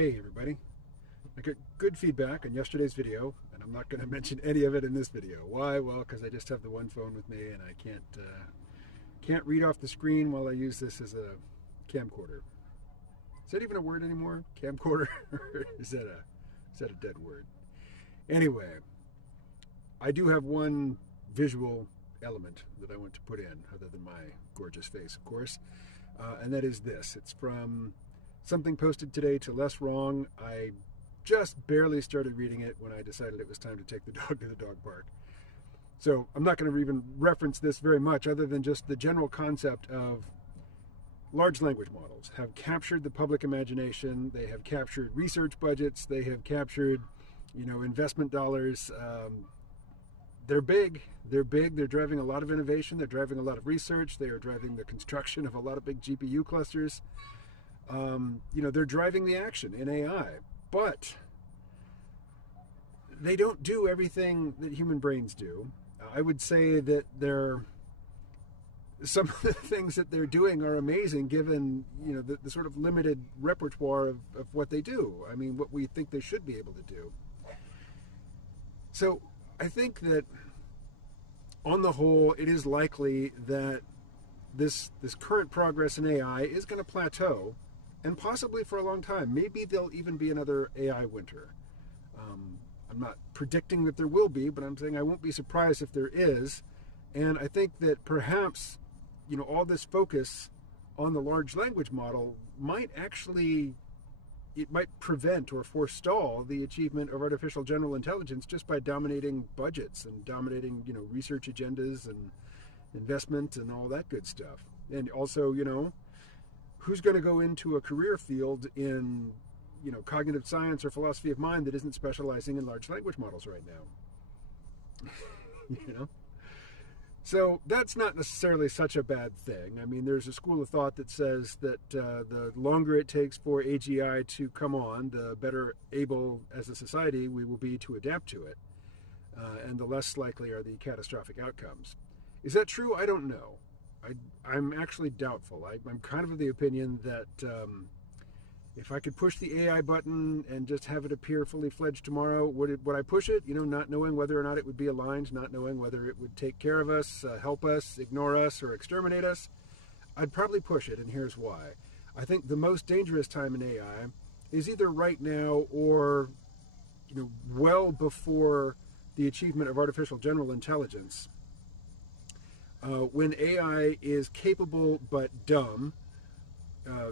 Hey everybody, I got good feedback on yesterday's video, and I'm not going to mention any of it in this video. Why? Well, because I just have the one phone with me, and I can't read off the screen while I use this as a camcorder. Is that even a word anymore? Camcorder? Or is that a dead word? Anyway, I do have one visual element that I want to put in, other than my gorgeous face, of course, and that is this. It's from something posted today to Less Wrong. I just barely started reading it when I decided it was time to take the dog to the dog park. So I'm not going to even reference this very much, other than just the general concept of large language models have captured the public imagination. They have captured research budgets. They have captured, investment dollars. They're big. They're big. They're driving a lot of innovation. They're driving a lot of research. They are driving the construction of a lot of big GPU clusters. They're driving the action in AI, but they don't do everything that human brains do. I would say that some of the things that they're doing are amazing, given the sort of limited repertoire of what they do. I mean, what we think they should be able to do. So I think that on the whole, it is likely that this current progress in AI is going to plateau, and possibly for a long time. Maybe there'll even be another AI winter. I'm not predicting that there will be, but I'm saying I won't be surprised if there is. And I think that perhaps, all this focus on the large language model might prevent or forestall the achievement of artificial general intelligence just by dominating budgets and dominating, research agendas and investment and all that good stuff. And also, who's going to go into a career field in, cognitive science or philosophy of mind that isn't specializing in large language models right now? So that's not necessarily such a bad thing. I mean, there's a school of thought that says that the longer it takes for AGI to come on, the better able as a society we will be to adapt to it, and the less likely are the catastrophic outcomes. Is that true? I don't know. I'm actually doubtful. I'm kind of the opinion that if I could push the AI button and just have it appear fully fledged tomorrow, would I push it? Not knowing whether or not it would be aligned, not knowing whether it would take care of us, help us, ignore us, or exterminate us. I'd probably push it, and here's why. I think the most dangerous time in AI is either right now or, well before the achievement of artificial general intelligence. When AI is capable but dumb,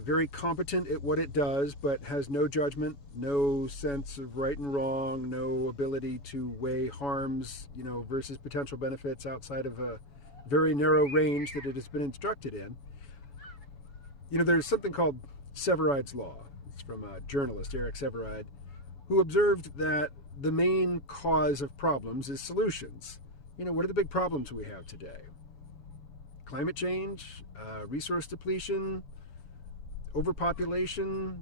very competent at what it does, but has no judgment, no sense of right and wrong, no ability to weigh harms, versus potential benefits outside of a very narrow range that it has been instructed in. There's something called Severide's Law. It's from a journalist, Eric Severide, who observed that the main cause of problems is solutions. What are the big problems we have today? Climate change, resource depletion, overpopulation.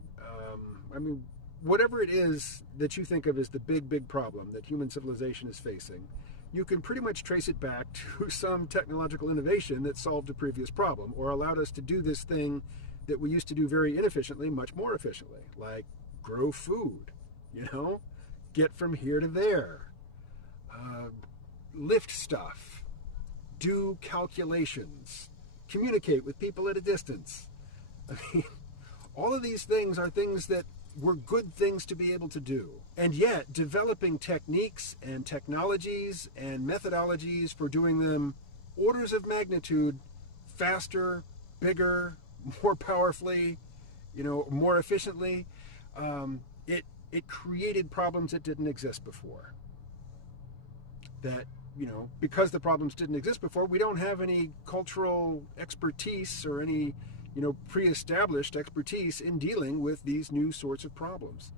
Whatever it is that you think of as the big problem that human civilization is facing, you can pretty much trace it back to some technological innovation that solved a previous problem or allowed us to do this thing that we used to do very inefficiently much more efficiently, like grow food, get from here to there, lift stuff, do calculations, communicate with people at a distance. All of these things are things that were good things to be able to do. And yet, developing techniques and technologies and methodologies for doing them orders of magnitude faster, bigger, more powerfully, more efficiently, it created problems that didn't exist before. That, because the problems didn't exist before, we don't have any cultural expertise or any pre-established expertise in dealing with these new sorts of problems.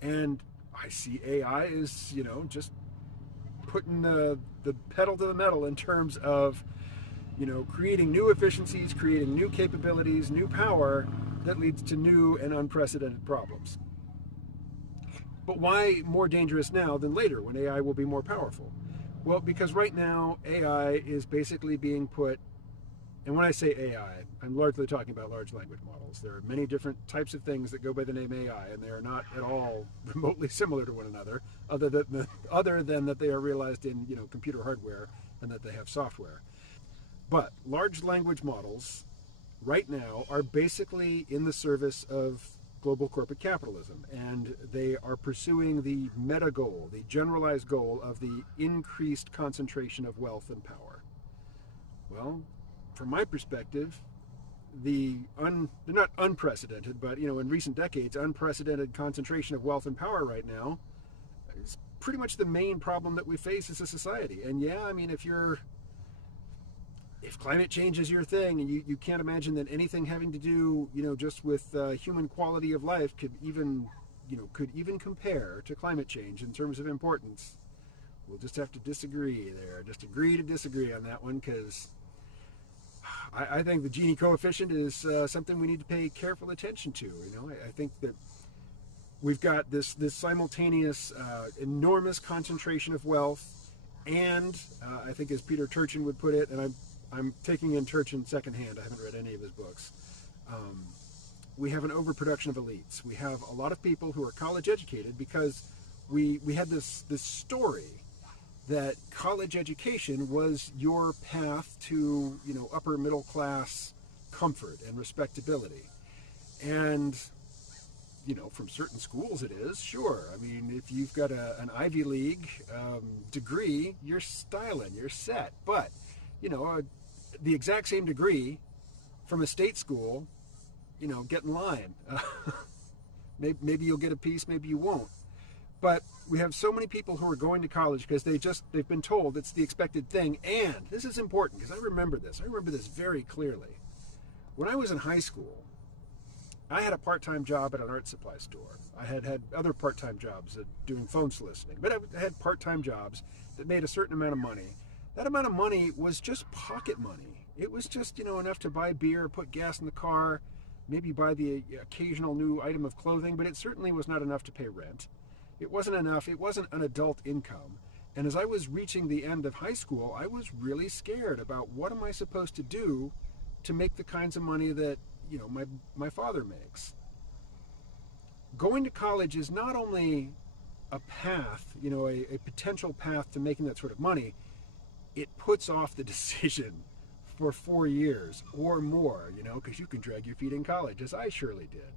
And I see AI as, just putting the pedal to the metal in terms of, creating new efficiencies, creating new capabilities, new power that leads to new and unprecedented problems. But why more dangerous now than later when AI will be more powerful? Well, because right now AI is basically being put And when I say AI, I'm largely talking about large language models. There are many different types of things that go by the name AI, and they are not at all remotely similar to one another, other than that they are realized in computer hardware and that they have software. But large language models right now are basically in the service of global corporate capitalism, and they are pursuing the meta goal, the generalized goal of the increased concentration of wealth and power. Well, from my perspective, they're not unprecedented, but in recent decades, unprecedented concentration of wealth and power right now is pretty much the main problem that we face as a society. And yeah, I mean, if climate change is your thing, and you can't imagine that anything having to do just with human quality of life could even compare to climate change in terms of importance, we'll just have to disagree there. Just agree to disagree on that one, because I think the Gini coefficient is something we need to pay careful attention to. I think that we've got this simultaneous enormous concentration of wealth, and I think, as Peter Turchin would put it, and I'm taking in Turchin secondhand, I haven't read any of his books, we have an overproduction of elites. We have a lot of people who are college educated because we had this story that college education was your path to upper middle class comfort and respectability. And from certain schools it is, sure. I mean, if you've got an Ivy League degree, you're styling, you're set. But the exact same degree from a state school, get in line. Maybe you'll get a piece, maybe you won't. But we have so many people who are going to college because they've been told it's the expected thing. And this is important because I remember this very clearly. When I was in high school, I had a part-time job at an art supply store. I had other part-time jobs doing phone soliciting, but I had part-time jobs that made a certain amount of money. That amount of money was just pocket money. It was just enough to buy beer, put gas in the car, maybe buy the occasional new item of clothing, but it certainly was not enough to pay rent. It wasn't enough. It wasn't an adult income. And as I was reaching the end of high school, I was really scared about what am I supposed to do to make the kinds of money that my father makes. Going to college is not only a path, a potential path to making that sort of money. It puts off the decision for 4 years or more, because you can drag your feet in college, as I surely did.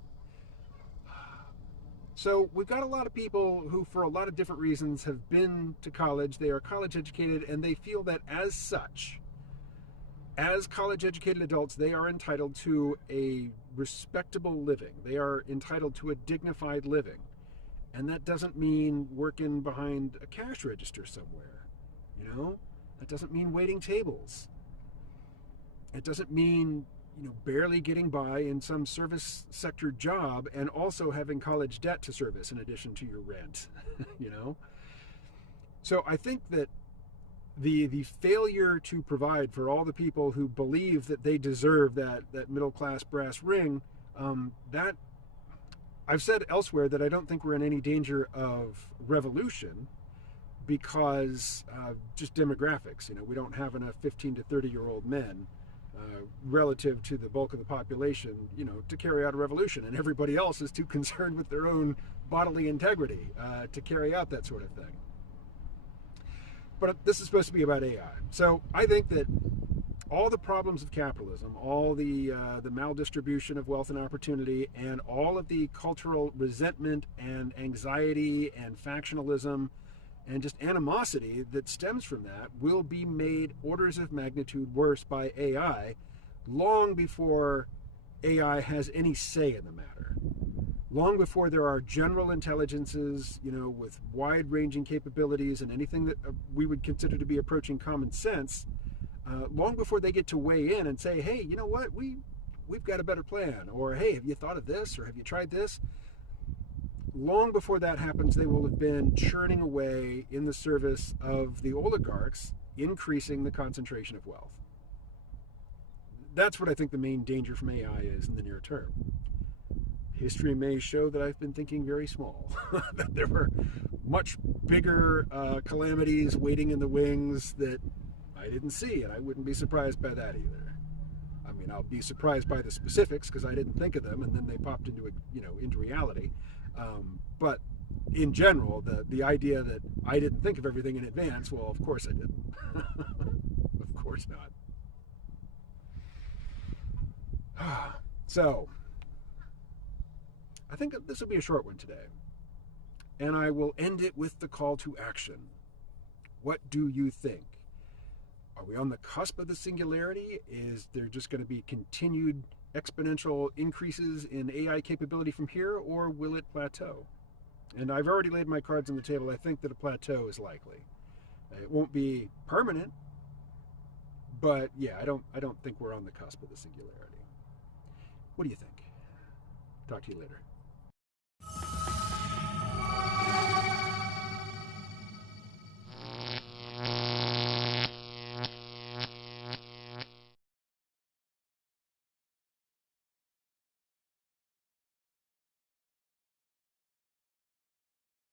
So we've got a lot of people who, for a lot of different reasons, have been to college. They are college educated, and they feel that as such, as college educated adults, they are entitled to a respectable living. They are entitled to a dignified living. And that doesn't mean working behind a cash register somewhere, That doesn't mean waiting tables. It doesn't mean barely getting by in some service sector job and also having college debt to service in addition to your rent, So I think that the failure to provide for all the people who believe that they deserve that middle class brass ring, that I've said elsewhere that I don't think we're in any danger of revolution because just demographics. We don't have enough 15 to 30-year-old men relative to the bulk of the population, to carry out a revolution, and everybody else is too concerned with their own bodily integrity to carry out that sort of thing. But this is supposed to be about AI. So I think that all the problems of capitalism, all the maldistribution of wealth and opportunity, and all of the cultural resentment and anxiety and factionalism and just animosity that stems from that will be made orders of magnitude worse by AI long before AI has any say in the matter. Long before there are general intelligences, with wide-ranging capabilities and anything that we would consider to be approaching common sense, long before they get to weigh in and say, hey, you know what, we've got a better plan, or hey, have you thought of this, or have you tried this? Long before that happens, they will have been churning away in the service of the oligarchs, increasing the concentration of wealth. That's what I think the main danger from AI is in the near term. History may show that I've been thinking very small, that there were much bigger calamities waiting in the wings that I didn't see, and I wouldn't be surprised by that either. I mean, I'll be surprised by the specifics because I didn't think of them, and then they popped into into reality. But in general, the idea that I didn't think of everything in advance, well, of course I didn't. Of course not. So, I think this will be a short one today. And I will end it with the call to action. What do you think? Are we on the cusp of the singularity? Is there just going to be continued exponential increases in AI capability from here, or will it plateau? And I've already laid my cards on the table. I think that a plateau is likely. It won't be permanent, but yeah, I don't think we're on the cusp of the singularity. What do you think? Talk to you later.